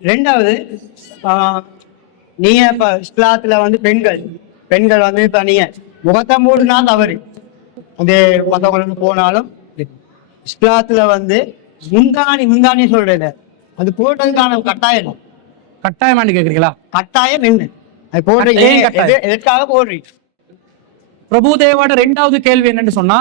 ரெண்டாவது நீங்க இப்ப இஸ்லாத்துல வந்து பெண்கள் வந்து இப்ப நீங்க முகத்தை மூடுனா தவறு. அது மற்றவங்களுக்கு போனாலும் இஸ்லாத்துல வந்து முந்தானி சொல்றது அது போடுறதுக்கான கட்டாயமானு கேக்குறீங்களா? கட்டாயம் என்ன அது போடுறீங்க, எதற்காக போடுறீங்க? பிரபுதேவோட ரெண்டாவது கேள்வி என்னன்னு சொன்னா,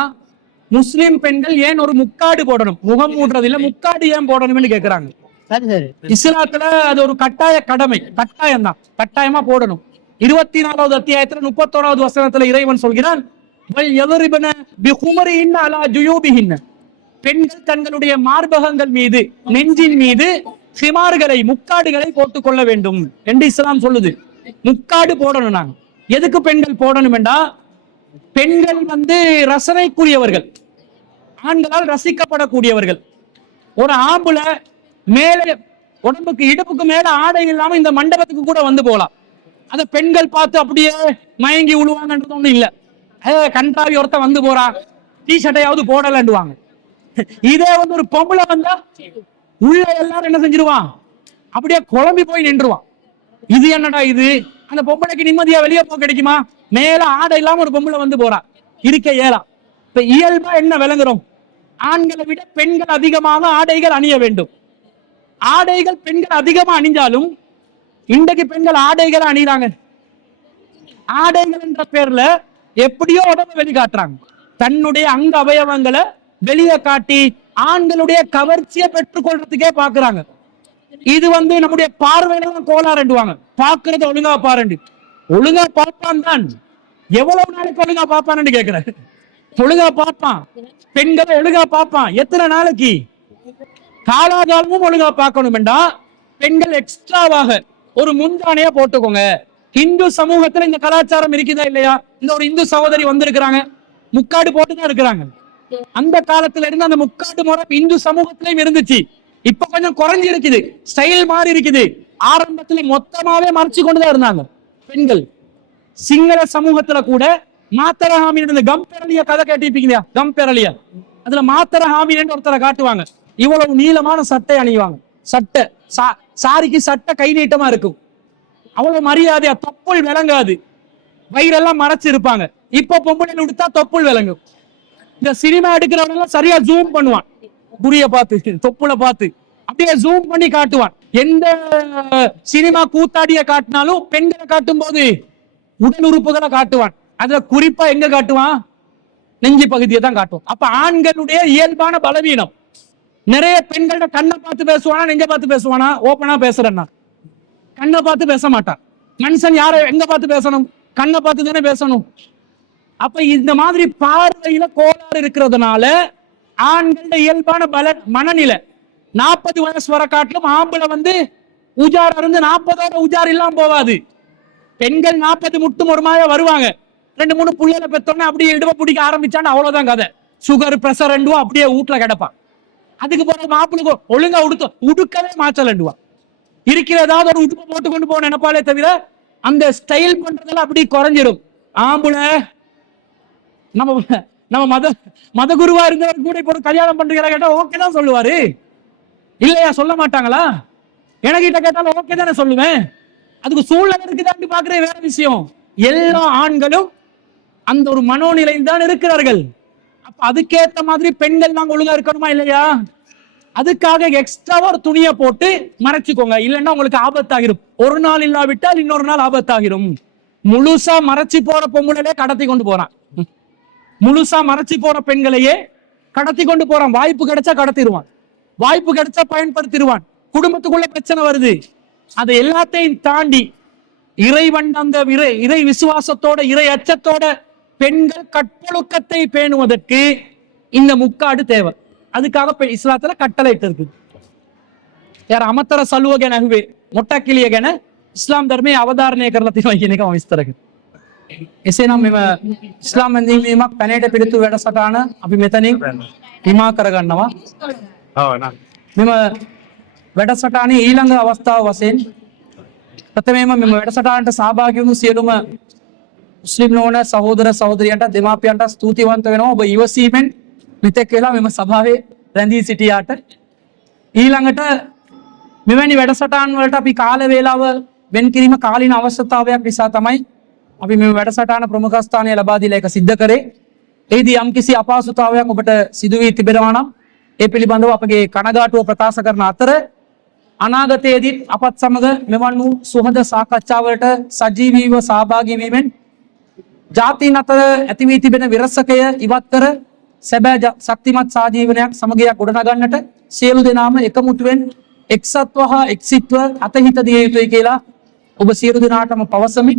முஸ்லிம் பெண்கள் ஏன் ஒரு முக்காடு போடணும், முகம் மூடுறது இல்ல முக்காடு ஏன் போடணும்னு கேக்குறாங்க. சரி சரி, இஸ்லாத்துல அது ஒரு கட்டாய கடமை, கட்டாயம் தான், கட்டாயமா போடணும். 24வது அத்தியாயத்துல 31வது வசனத்துல இறைவன் சொல்கிறான், பெண்கள் தங்களுடைய மார்பகங்கள் மீது நெஞ்சின் மீது சிமார்களை முக்காடுகளை போட்டுக் கொள்ள வேண்டும் என்று இஸ்லாம் சொல்லுது. முக்காடு போடணும். நாங்க எதுக்கு பெண்கள் போடணும் என்றா, பெண்கள் வந்து ரசனைக்குரியவர்கள், ஆண்களால் ரசிக்கப்படக்கூடியவர்கள். ஒரு ஆம்புல மேலே உடம்புக்கு இடுப்புக்கு மேல ஆடை இல்லாம இந்த மண்டபத்துக்கு கூட வந்து போலாம். அத பெண்கள் பார்த்து அப்படியே மயங்கி விழுவாங்கன்றது ஒண்ணு இல்ல. கண்டாவி ஒருத்த வந்து போறான், டிஷர்ட்டையாவது போடலண்டுவாங்க. இதே வந்து ஒரு பொம்பளை வந்தா உள்ள எல்லாரும் என்ன செஞ்சிருவான், அப்படியே குழம்பி போய் நின்றுவான். இது என்னடா இது, அந்த பொம்பளைக்கு நிம்மதியா வெளியே போக கிடைக்குமா? மேல ஆடை இல்லாம ஒரு பொம்பளை வந்து போறா, இருக்க இயலா. இப்ப இயல்பா என்ன விளங்குறோம், ஆண்களை விட பெண்கள் அதிகமாக ஆடைகள் அணிய வேண்டும். ஆடைகள் பெண்கள் அதிகமா அணிஞ்சாலும் இன்றைக்கு பெண்கள் ஆடைகளை அணிகிறாங்க. ஆடைகள் என்ற பேர்ல எப்படியோ உடம்பு வெளிக்காட்டுறாங்க, தன்னுடைய அங்க அவயவங்களை வெளியே காட்டி ஆண்களுடைய கவர்ச்சியை பெற்றுக்கொள்றதுக்கே பாக்குறாங்க. இது வந்து நம்முடைய பார்வையில கோளாறுவாங்க. பாக்குறத ஒழுங்கா பாருண்டு, ஒழுங்கா பார்ப்பான் தான், எவ்வளவு நாளைக்கு ஒழுங்கா பார்ப்பான்னு கேக்குற. ஒழுங்கா பார்ப்பான், பெண்களை ஒழுங்கா பார்ப்பான், எத்தனை நாளைக்கு? காலாகாலமும் ஒழுங்கா பார்க்கணும் என்றா பெண்கள் எக்ஸ்ட்ராவாக ஒரு முந்தானையா போட்டுக்கோங்க. இந்து சமூகத்துல இந்த கலாச்சாரம் இருக்குதா இல்லையா? இந்த ஒரு இந்து சகோதரி வந்திருக்கிறாங்க, முக்காடு போட்டுதான் இருக்கிறாங்க. அந்த காலத்துல இருந்து அந்த முக்காடு முறை இந்து சமூகத்திலயும் இருந்துச்சு. இப்ப கொஞ்சம் குறைஞ்சி இருக்குது, ஸ்டைல் மாறி இருக்குது. ஆரம்பத்துல மொத்தமாவே மறைச்சு கொண்டுதான் இருந்தாங்க பெண்கள். சிங்கள சமூகத்துல கூட மாத்தரஹாமின் கம்பெரலிய கதை கேட்டிருப்பீங்க, கம்பெரலிய. அதுல மாத்தரஹாமின் ஒருத்தரை காட்டுவாங்க, இவ்வளவு நீளமான சட்டை அணிவாங்க. சட்டை சாரிக்கு சட்டை கை நீட்டமா இருக்கும், அவ்வளவு மரியாதையா, தொப்புள் விளங்காது, வயிறெல்லாம் மறைச்சு இருப்பாங்க. இப்ப பொம்பளை உடுத்தா தொப்புள் விளங்கும். இந்த சினிமா எடுக்கிறவங்க சரியா ஜூம் பண்ணுவான், குறிய பார்த்து தொப்புளை பார்த்து அப்படியே ஜூம் பண்ணி காட்டுவான். எந்த சினிமா கூத்தாடிய காட்டினாலும் பெண்களை காட்டும் போது உடல் உறுப்புகளை காட்டுவான். அதுல குறிப்பா எங்க காட்டுவான், நெஞ்சு பகுதியை தான் காட்டுவான். அப்ப ஆண்களுடைய இயல்பான பலவீனம். நிறைய பெண்களோட கண்ணை பார்த்து பேசுவானா, நெஞ்ச பார்த்து பேசுவானா? ஓப்பனா பேசுறேன்னா கண்ணை பார்த்து பேச மாட்டான். மனுஷன் யாரை எங்க பார்த்து பேசணும், கண்ணை பார்த்து தானே பேசணும். அப்ப இந்த மாதிரி பார்வையில கோளாறு இருக்கிறதுனால ஆண்களோட இயல்பான மனநிலை 40 வயசு வர காட்டிலும் ஆம்பளை வந்து உஜார் இருந்து 40ஓட உஜார் இல்லாம போவாது. பெண்கள் 40 முட்டும் ஒரு மாதிரி வருவாங்க, 2-3 புள்ளைகளை பெற்றோன்னே அப்படியே இடுவ பிடிக்க ஆரம்பிச்சான்னு அவ்வளவுதான் கதை. சுகர் பிரஷர் ரெண்டுவா அப்படியே வீட்டுல கிடப்பான். அதுக்கு பிறகு மாப்பிள்ளைக்கு ஒழுங்கா உடுக்கவே மாச்சலண்டுவா. இருக்கிற ஏதாவது ஒரு உடுப்பை போட்டு கொண்டு போன நினைப்பாலே தவிர அந்த ஸ்டைல் பண்றதெல்லாம் அப்படி குறைஞ்சிடும். ஆம்பளை நம்ம மத குருவா இருந்தவர் கூட இப்போ கல்யாணம் பண்றீங்களா கேட்டா ஓகே தான் சொல்லுவாரு, இல்லையா? சொல்ல மாட்டாங்களா? எனக்கிட்ட கேட்டாலும் ஓகே தானே சொல்லுவேன். அதுக்கு சூழ்நிலை இருக்குதான்னு பாக்குற வேற விஷயம். எல்லா ஆண்களும் அந்த ஒரு மனோநிலையில் தான் இருக்கிறார்கள். அப்ப அதுக்கேற்ற மாதிரி பெண்கள் நாங்க ஒழுங்கா இருக்கணுமா இல்லையா? அதுக்காக எக்ஸ்ட்ராவா ஒரு துணியை போட்டு மறைச்சுக்கோங்க, இல்லைன்னா உங்களுக்கு ஆபத்தாகிரும். ஒரு நாள் இல்லாவிட்டால் இன்னொரு நாள் ஆபத்தாகிரும். முழுசா மறைச்சு போற பொம்பளையே கடத்தி கொண்டு போறான், முழுசா மறைச்சு போற பெண்களையே கடத்தி கொண்டு போறான். வாய்ப்பு கிடைச்சா கடத்திடுவான், வாய்ப்பு கிடைச்சா பயன்படுத்திடுவான். குடும்பத்துக்குள்ள பிரச்சனை வருது. அதை எல்லாத்தையும் தாண்டி இறைவன் அந்த இறை விசுவாசத்தோட, இறை அச்சத்தோட பெண்கள் கற்பொழுக்கத்தை பேணுவதற்கு இந்த முக்காடு தேவை. அதுக்காக இஸ்லாத்துல கட்டளை இருக்கு. ಯಾರ ಅಮತರ ಸಲುವಗೆ ನಗುವೆ ಮೊಟ್ಟಕ್ಕಿಲಿಯಗೆನ ಇಸ್ಲಾಂ ಧರ್ಮೇ ಅವಧಾರಣೆ කරලා තියෙනවා කියන එක මම විස්තර කරනවා. එසේනම් මෙම ඉස්ලාම් වන්දීමක් පැනේට පිළිතුරු වැඩසටහන අපි මෙතනින් හිමා කරගන්නවා. මෙම වැඩසටහනේ ඊළඟ අවස්ථාව වශයෙන් ප්‍රථමයෙන්ම මෙම වැඩසටහනට සහභාගී වුණු සියලුම මුස්ලිම් නොවන සහෝදර සහෝදරියන්ට දෙමාපියන්ට ස්තුතිවන්ත වෙනවා. ඔබ ඉවසීමෙන් මෙතෙක් වෙලා මෙම සභාවේ රැඳී සිටියාට. ඊළඟට මෙවැනි වැඩසටහන් වලට අපි කාල වේලාව වෙන් කිරීම කාලීන අවශ්‍යතාවයක් නිසා තමයි අපි මේ වැඩසටහන ප්‍රමුඛ ස්ථානය ලබා දීලා ඒක සිද්ධ කරේ. එහිදී යම්කිසි අපහසුතාවයක් ඔබට සිදු වී තිබෙනවා නම් ඒ පිළිබඳව අපගේ කනගාටුව ප්‍රකාශ කරන අතර අනාගතයේදීත් අපත් සමග මෙවන් වූ සුහද සාකච්ඡාවලට සජීවීව සහභාගී වීමෙන් ජාතීන් අතර ඇති වී තිබෙන විරසකය ඉවත් කර සැබෑ ශක්තිමත් සාජීවනයක් සමගයක් ගොඩනගන්නට සියලු දෙනාම එකමුතුවෙන් එක්සත්ව හා එක්සිත්ව අතහිත දිය යුතුයි කියලා ඔබ සියලු දෙනාටම පවසමි.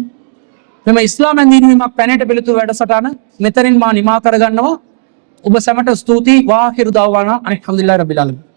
මෙම ඉස්ලාම් ඇඳීමක් පැනට පිළිතුරු වැඩසටහන මෙතනින් මා නිමා කරගන්නවා. ඔබ සැමට ස්තුතියි. වාහිරු දවවානා අනිල් හම්දුලිල්ලාහි රබ්බිල් ආලමීන්.